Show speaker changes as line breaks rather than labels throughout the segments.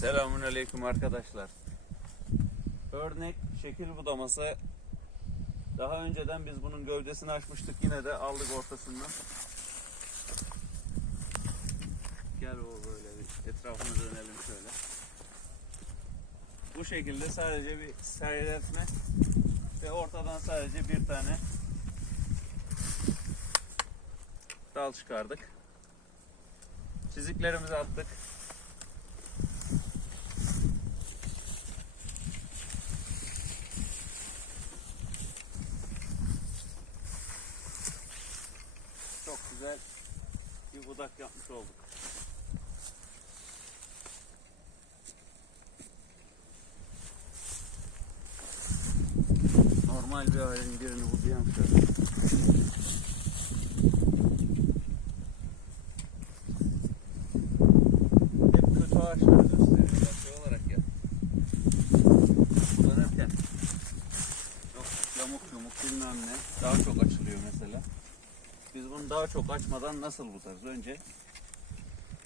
Selamun Aleyküm arkadaşlar. Örnek şekil budaması. Daha önceden biz bunun gövdesini açmıştık. Yine de aldık ortasından. Gel o böyle bir etrafını dönelim şöyle. Bu şekilde sadece bir seyretme ve ortadan sadece bir tane dal çıkardık. Çiziklerimizi attık. Çok güzel bir budak yapmış olduk. Normal bir ailenin birini budayalım şöyle. Hep kötü ağaçları gösteriyorlar şey olarak ya. Kullanırken yok yamuk yumuk bilmem ne daha çok açılıyor mesela. Biz bunu daha çok açmadan nasıl budarız? Önce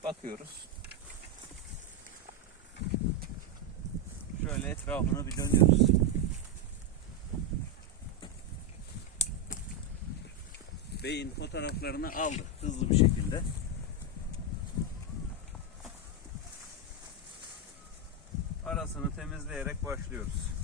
bakıyoruz. Şöyle etrafını bir dönüyoruz. Beyin fotoğraflarını aldı hızlı bir şekilde. Arasını temizleyerek başlıyoruz.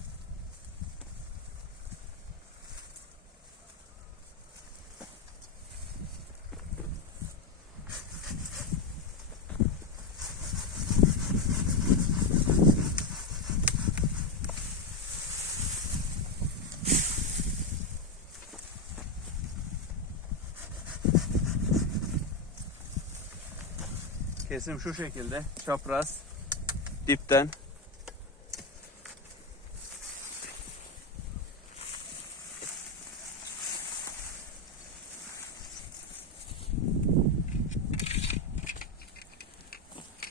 Kesim şu şekilde çapraz dipten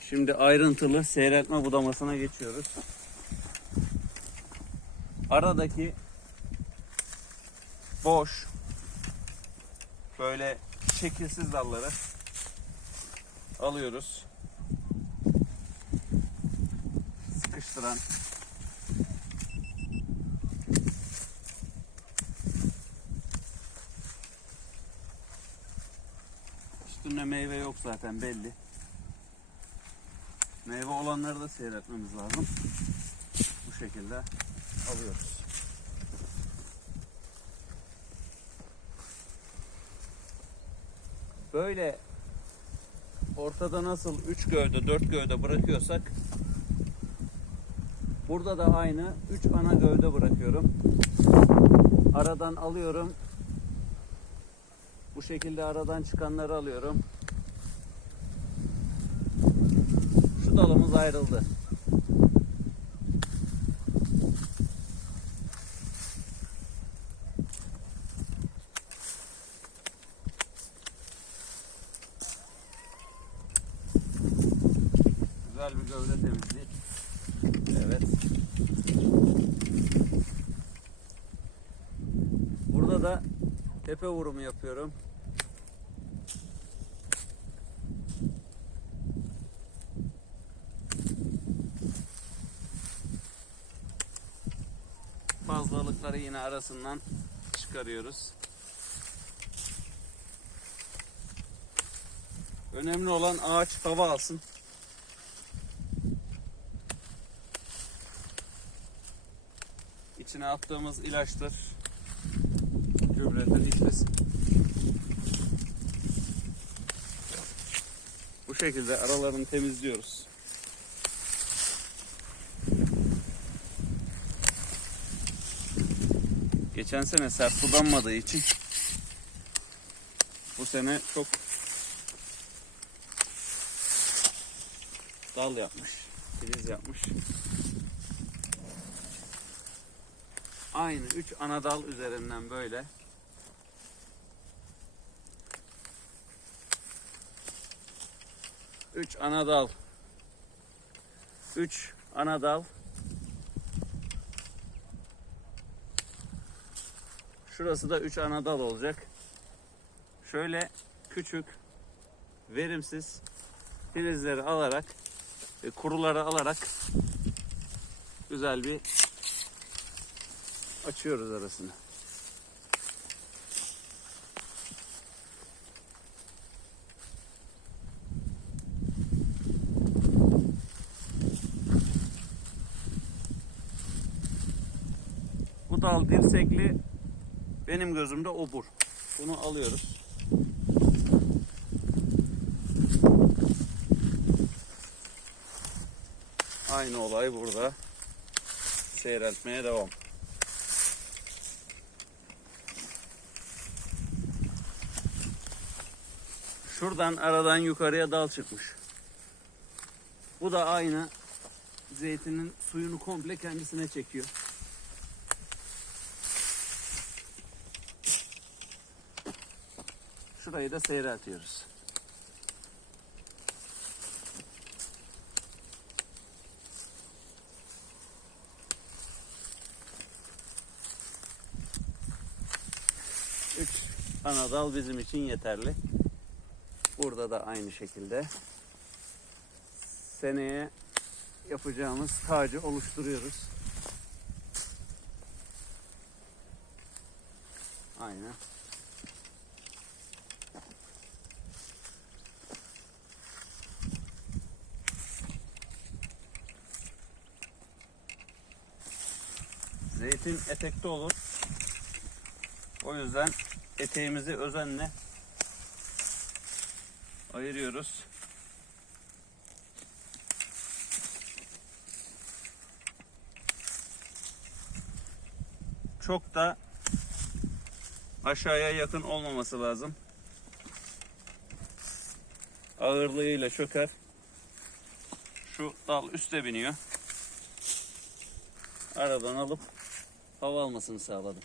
Şimdi ayrıntılı seyretme budamasına geçiyoruz. Aradaki boş böyle şekilsiz dalları alıyoruz. Sıkıştıran Üstünde meyve yok zaten belli. Meyve olanları da seyretmemiz lazım. Bu şekilde alıyoruz. Böyle ortada nasıl 3 gövde 4 gövde bırakıyorsak burada da aynı 3 ana gövde bırakıyorum. Aradan alıyorum. Bu şekilde aradan çıkanları alıyorum. Şu dalımız ayrıldı. Güzel bir gövde temizliği. Evet. Burada da tepe vurumu yapıyorum. Fazlalıkları yine arasından çıkarıyoruz. Önemli olan ağaç hava alsın. İçine attığımız ilaçtır. Gübredir, içmesin. Bu şekilde aralarını temizliyoruz. Geçen sene sert budanmadığı için bu sene çok dal yapmış, filiz yapmış. Aynı 3 ana dal üzerinden böyle Üç ana dal. Üç ana dal. Şurası da üç ana dal olacak. Şöyle küçük, verimsiz filizleri alarak ve kuruları alarak güzel bir açıyoruz arasını. Dirsekli benim gözümde obur. Bunu alıyoruz. Aynı olay burada. Seyreltmeye devam. Şuradan aradan yukarıya dal çıkmış. Bu da aynı zeytinin suyunu komple kendisine çekiyor. Şurayı da seyreltiyoruz. Üç ana dal bizim için yeterli. Burada da aynı şekilde seneye yapacağımız tacı oluşturuyoruz. Aynen. Zeytin etekte olur. O yüzden eteğimizi özenle ayırıyoruz. Çok da aşağıya yakın olmaması lazım. Ağırlığıyla çöker. Şu dal üste biniyor. Aradan alıp hava almasını sağladım.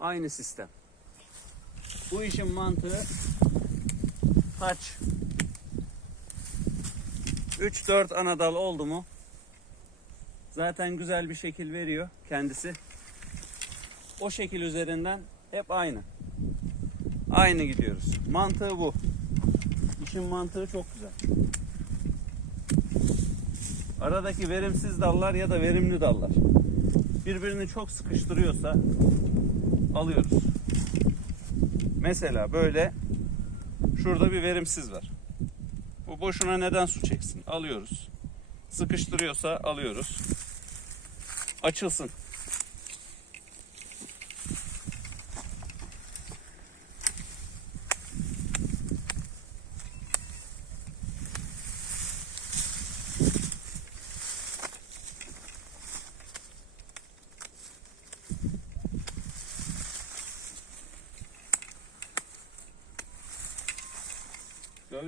Aynı sistem. Bu işin mantığı taç. 3-4 ana dal oldu mu zaten güzel bir şekil veriyor kendisi. O şekil üzerinden hep aynı. Aynı gidiyoruz. Mantığı bu. İşin mantığı çok güzel. Aradaki verimsiz dallar ya da verimli dallar birbirini çok sıkıştırıyorsa alıyoruz. Mesela böyle şurada bir verimsiz var. Bu boşuna neden su çeksin? Alıyoruz. Sıkıştırıyorsa alıyoruz. Açılsın.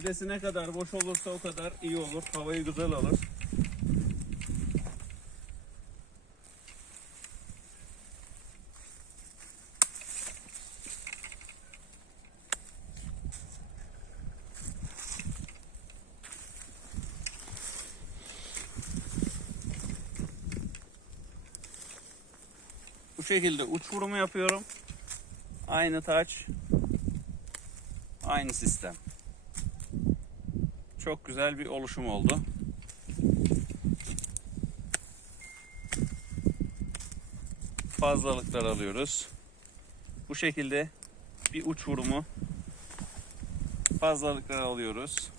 Gövdesi ne kadar boş olursa o kadar iyi olur. Havayı güzel alır. Bu şekilde uç vurumu yapıyorum. Aynı taç. Aynı sistem. Çok güzel bir oluşum oldu. Fazlalıklar alıyoruz. Bu şekilde bir uç vurumu fazlalıklar alıyoruz.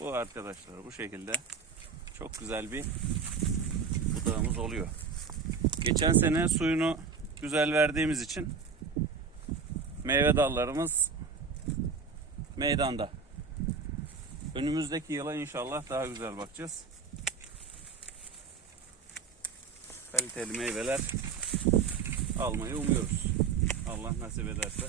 Bu arkadaşlar bu şekilde çok güzel bir budağımız oluyor. Geçen sene suyunu güzel verdiğimiz için meyve dallarımız meydanda. Önümüzdeki yıla inşallah daha güzel bakacağız. Kaliteli meyveler almayı umuyoruz. Allah nasip ederse.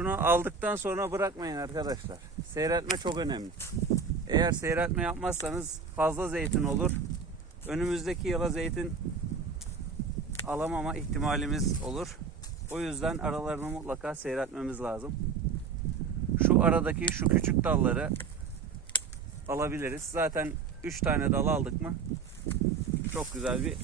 Ucunu aldıktan sonra bırakmayın arkadaşlar. Seyretme çok önemli. Eğer seyretme yapmazsanız fazla zeytin olur. Önümüzdeki yıla zeytin alamama ihtimalimiz olur. O yüzden aralarını mutlaka seyretmemiz lazım. Şu aradaki şu küçük dalları alabiliriz. Zaten 3 tane dal aldık mı çok güzel bir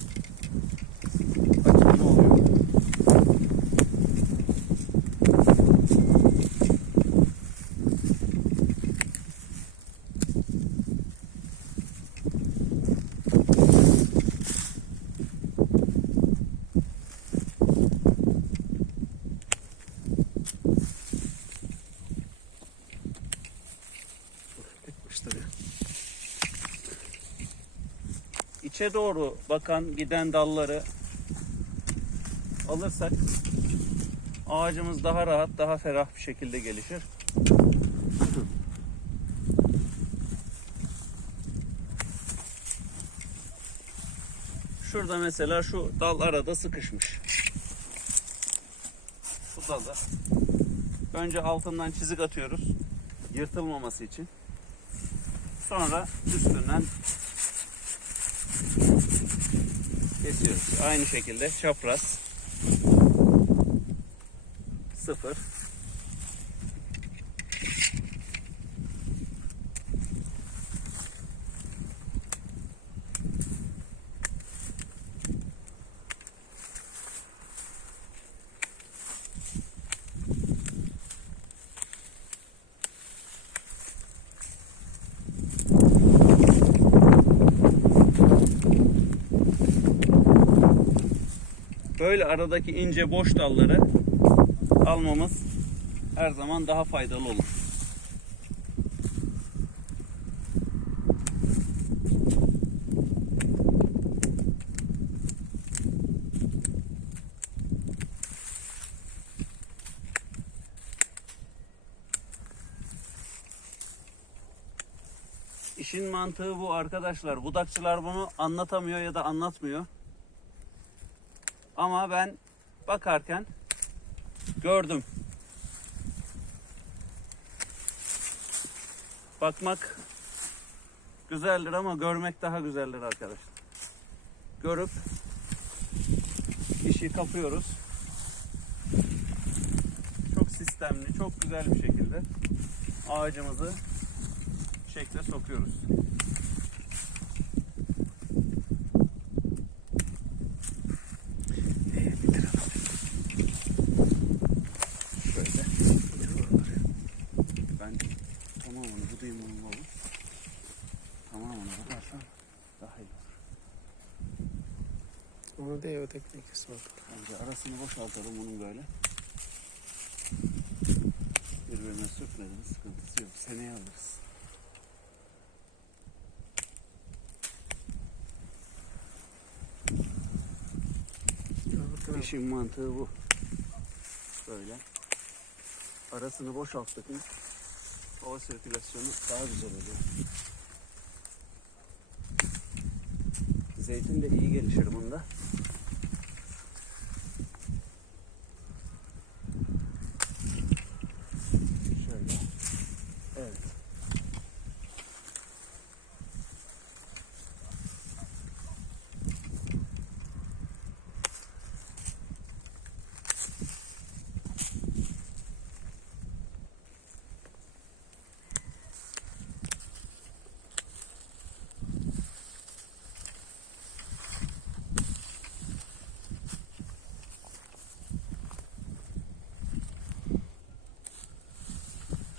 içe doğru bakan giden dalları alırsak ağacımız daha rahat, daha ferah bir şekilde gelişir. Şurada mesela şu dal arada sıkışmış. Bu dalı önce altından çizik atıyoruz yırtılmaması için. Sonra üstünden kesiyoruz. Aynı şekilde çapraz sıfır böyle aradaki ince boş dalları almamız her zaman daha faydalı olur. İşin mantığı bu arkadaşlar. Budakçılar bunu anlatamıyor ya da anlatmıyor. Ama ben bakarken gördüm. Bakmak güzeldir ama görmek daha güzeldir arkadaşlar. Görüp işi kapıyoruz. Çok sistemli, çok güzel bir şekilde ağacımızı şekle sokuyoruz. Şöyle. Ben tamamını budayım onun oğlum. Tamamını budarsam daha iyi olur.
Onu değil ötekini kes bak.
Bence arasını boşaltalım onun böyle. Birbirine sürtmedim sıkıntısı yok. Seneye alırız. İşin mantığı bu. Böyle. Arasını boşalttık mı hava sirkülasyonu daha güzel oluyor. Zeytin de iyi gelişir bunda. Şöyle. Evet.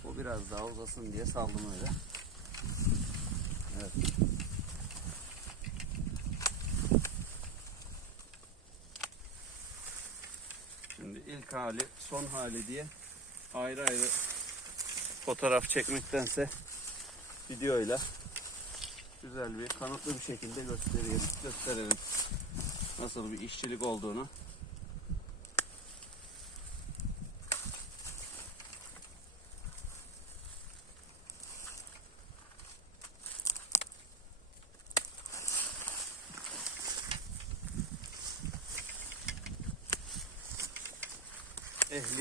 Bu biraz daha uzasın diye saldım öyle. Evet. Şimdi ilk hali, son hali diye ayrı ayrı fotoğraf çekmektense videoyla güzel bir kanıtlı bir şekilde göstereyim, gösterelim nasıl bir işçilik olduğunu.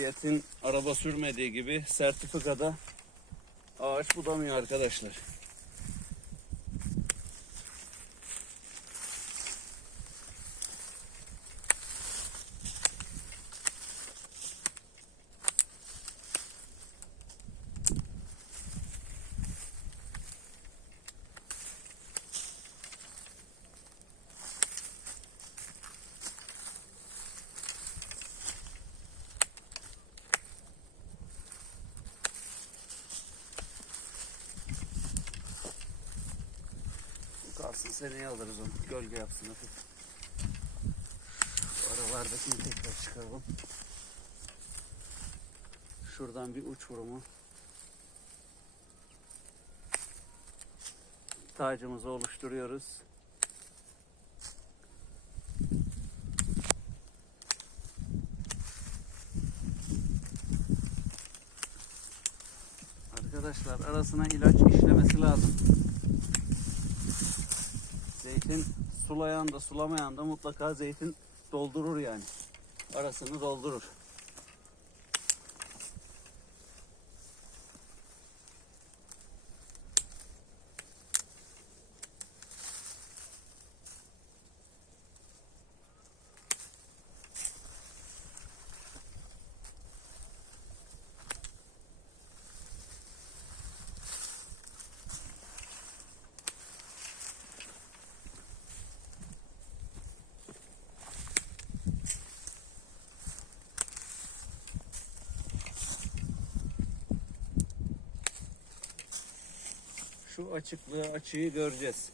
Ehliyetin araba sürmediği gibi sertifikada ağaç budamıyor arkadaşlar. Bu kalsın seneye alırız onu. Gölge yapsın hafif. Şu aralardakini tekrar çıkaralım. Şuradan bir uç vurumu. Tacımızı oluşturuyoruz. Arkadaşlar arasına ilaç işlemesi lazım. Zeytin sulayan da sulamayan da mutlaka zeytin doldurur yani. Arasını doldurur. Şu açıklığı açıyı göreceğiz.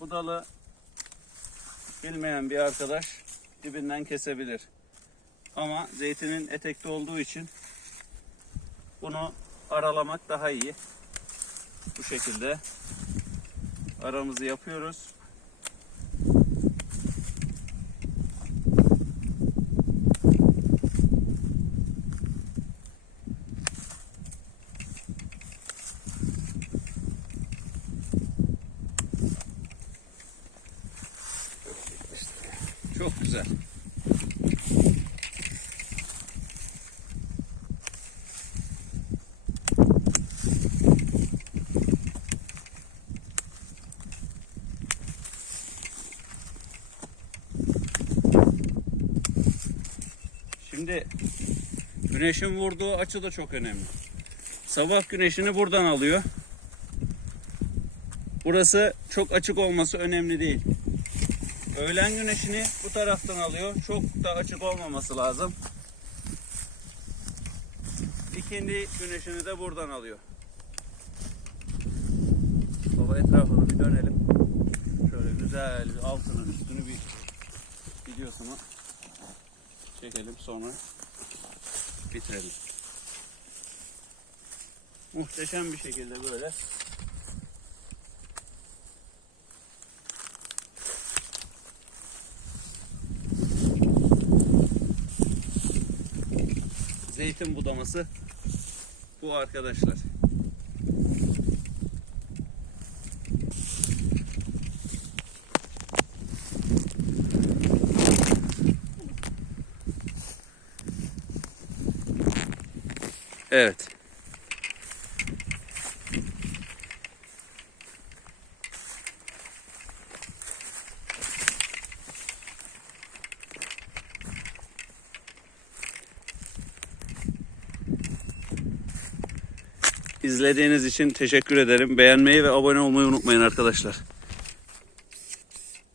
Bu dalı bilmeyen bir arkadaş dibinden kesebilir. Ama zeytinin etekte olduğu için bunu aralamak daha iyi. Bu şekilde aramızı yapıyoruz. Çok güzel. Şimdi güneşin vurduğu açı da çok önemli. Sabah güneşini buradan alıyor. Burası çok açık olması önemli değil. Öğlen güneşini bu taraftan alıyor. Çok da açık olmaması lazım. İkindi güneşini de buradan alıyor. Baba etrafını bir dönelim. Şöyle güzel altını üstünü bir videosunu çekelim sonra bitirelim. Muhteşem bir şekilde böyle zeytin budaması bu arkadaşlar. Evet. İzlediğiniz için teşekkür ederim. Beğenmeyi ve abone olmayı unutmayın arkadaşlar.